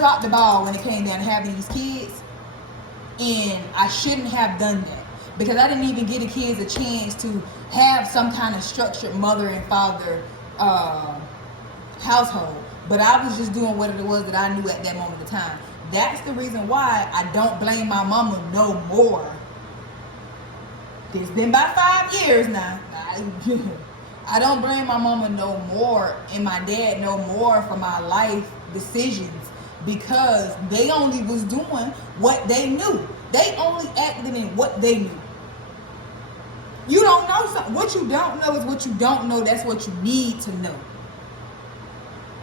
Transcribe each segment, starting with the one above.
dropped the ball when it came down to having these kids, and I shouldn't have done that because I didn't even give the kids a chance to have some kind of structured mother and father household. But I was just doing what it was that I knew at that moment of time. That's the reason why I don't blame my mama no more. It's been about 5 years now. I don't blame my mama no more and my dad no more for my life decisions because they only was doing what they knew. They only acted in what they knew. You don't know something. What you don't know is what you don't know. That's what you need to know.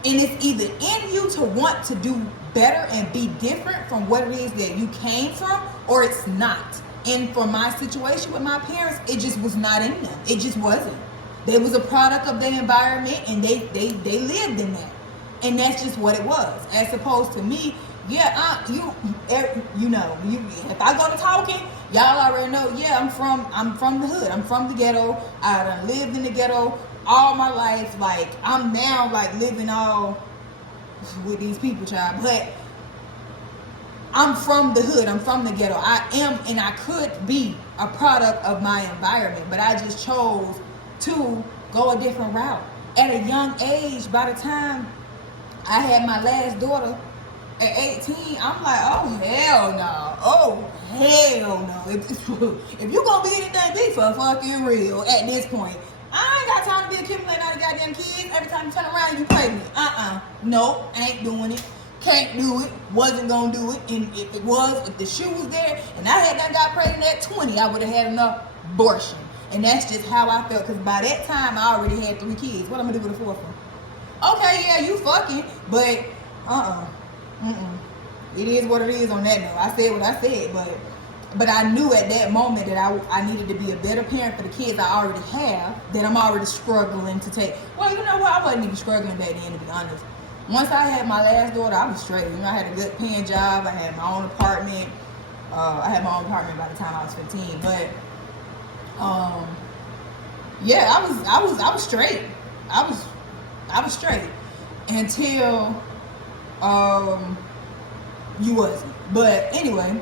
And it's either in you to want to do better and be different from what it is that you came from, or it's not. And for my situation with my parents, it just was not in them. It just wasn't. They was a product of their environment, and they lived in that. And that's just what it was. As opposed to me, yeah, if I go to talking, y'all already know, yeah, I'm from the hood. I'm from the ghetto. I done lived in the ghetto all my life. Like, I'm now like living all with these people, child. But I'm from the hood. I'm from the ghetto. I am, and I could be a product of my environment, but I just chose to go a different route. At a young age, by the time I had my last daughter at 18, I'm like, oh, hell no. Oh, hell no. If you gonna be anything, be for fucking real at this point. I ain't got time to be accumulating all the goddamn kids. Every time you turn around, you play me. Nope, ain't doing it. Can't do it. Wasn't gonna do it. And if the shoe was there, and I had got pregnant at 20, I would have had enough abortion. And that's just how I felt. Because by that time, I already had 3 kids. What I'm gonna do with the 4th one? Okay, yeah, you fucking, but it is what it is on that note. I said what I said, but I knew at that moment that I needed to be a better parent for the kids I already have, that I'm already struggling to take. Well, you know what? I wasn't even struggling back then, to be honest. Once I had my last daughter, I was straight. You know, I had a good paying job. I had my own apartment. I had my own apartment by the time I was 15. But yeah, I was straight. I was straight until you wasn't. But anyway,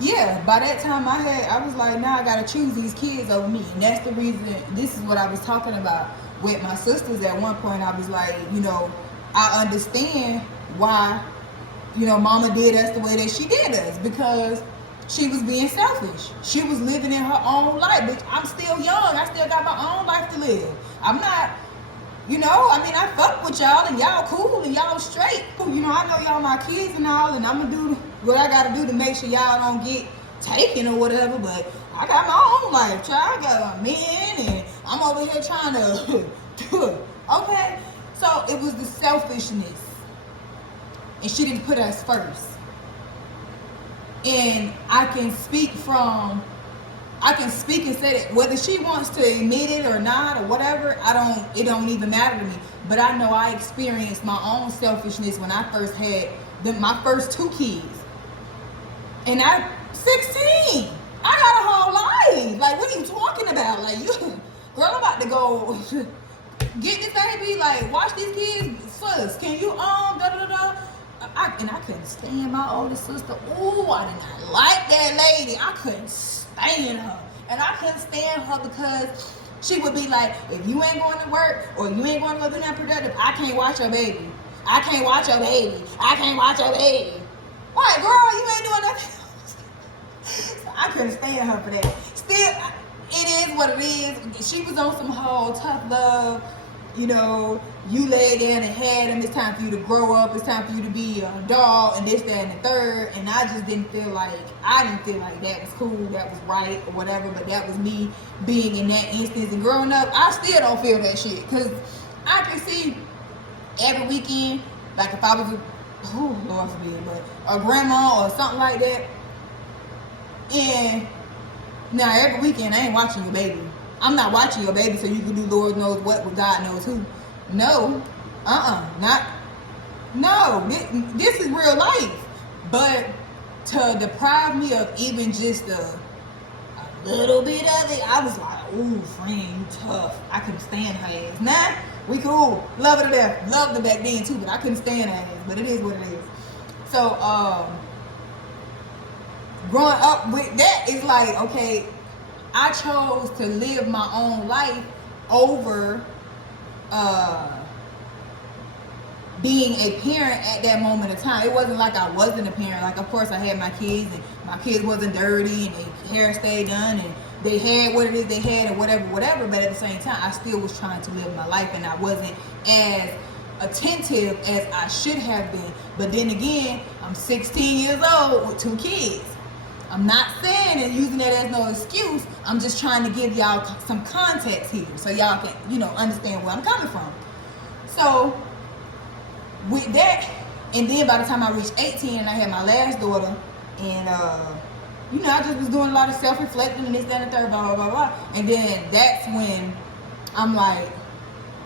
yeah, by that time I was like, now I gotta choose these kids over me. And that's the reason. This is what I was talking about with my sisters. At one point I was like, you know, I understand why, you know, mama did us the way that she did us, because she was being selfish. She was living in her own life, but I'm still young. I still got my own life to live. I'm not, you know, I mean, I fuck with y'all and y'all cool and y'all straight. You know, I know y'all my kids and all, and I'm gonna do what I gotta do to make sure y'all don't get taken or whatever, but I got my own life, child. I got a man, and I'm over here trying to do it. Okay? So it was the selfishness. And she didn't put us first. And I can speak and say that whether she wants to admit it or not or whatever, it don't even matter to me. But I know I experienced my own selfishness when I first had my first 2 kids. And I'm 16. I got a whole life. Like, what are you talking about? Like, girl, I'm about to go get this baby, like, watch these kids. Sis, can you, da-da-da-da. And I couldn't stand my older sister. Ooh, I did not like that lady. I couldn't stand her. And I couldn't stand her because she would be like, if you ain't going to work or you ain't going to go do nothing productive, I can't watch your baby. I can't watch your baby. I can't watch your baby. What, girl, you ain't doing nothing. So I couldn't stand her for that. Still, it is what it is. She was on some whole tough love. You know, you lay down and had them. It's time for you to grow up. It's time for you to be a dog and this, that, and the third. And I just didn't feel like that was cool, that was right, or whatever. But that was me being in that instance. And growing up, I still don't feel that shit. Because I can see every weekend, like if I was Lord forbid, but a grandma or something like that. And now every weekend, I ain't watching your baby. I'm not watching your baby so you can do Lord knows what with God knows who. No. No. This is real life. But to deprive me of even just a little bit of it, I was like, ooh, friend, you tough. I couldn't stand her ass. Nah, we cool. Love her to death. Loved her back then too, but I couldn't stand her ass. But it is what it is. So growing up with that is like, okay, I chose to live my own life over being a parent at that moment of time. It wasn't like I wasn't a parent. Like, of course, I had my kids, and my kids wasn't dirty, and their hair stayed done, and they had what it is they had, and whatever. But at the same time, I still was trying to live my life, and I wasn't as attentive as I should have been. But then again, I'm 16 years old with 2 kids. I'm not saying and using that as no excuse. I'm just trying to give y'all some context here, so y'all can, understand where I'm coming from. So with that, and then by the time I reached 18 and I had my last daughter, and I just was doing a lot of self-reflecting and this, that, and the third, blah, blah, blah, blah. And then that's when I'm like,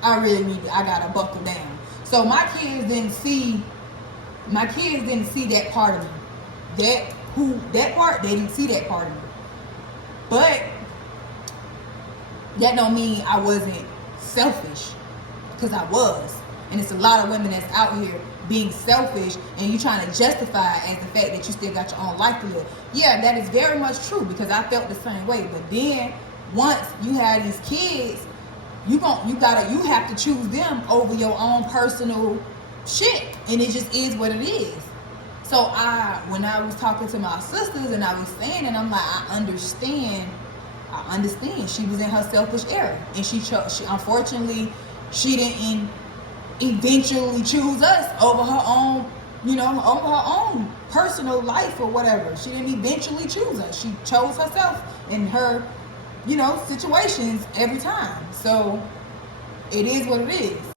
I gotta buckle down. So my kids didn't see that part of me. That part, they didn't see that part of me. But that don't mean I wasn't selfish, because I was. And it's a lot of women that's out here being selfish, and you trying to justify it as the fact that you still got your own life to live. Yeah, that is very much true, because I felt the same way. But then once you have these kids, you have to choose them over your own personal shit, and it just is what it is. So when I was talking to my sisters and I was saying, and I'm like, I understand. She was in her selfish era, and she unfortunately she didn't eventually choose us over her own, over her own personal life or whatever. She didn't eventually choose us. She chose herself in her, situations every time. So it is what it is.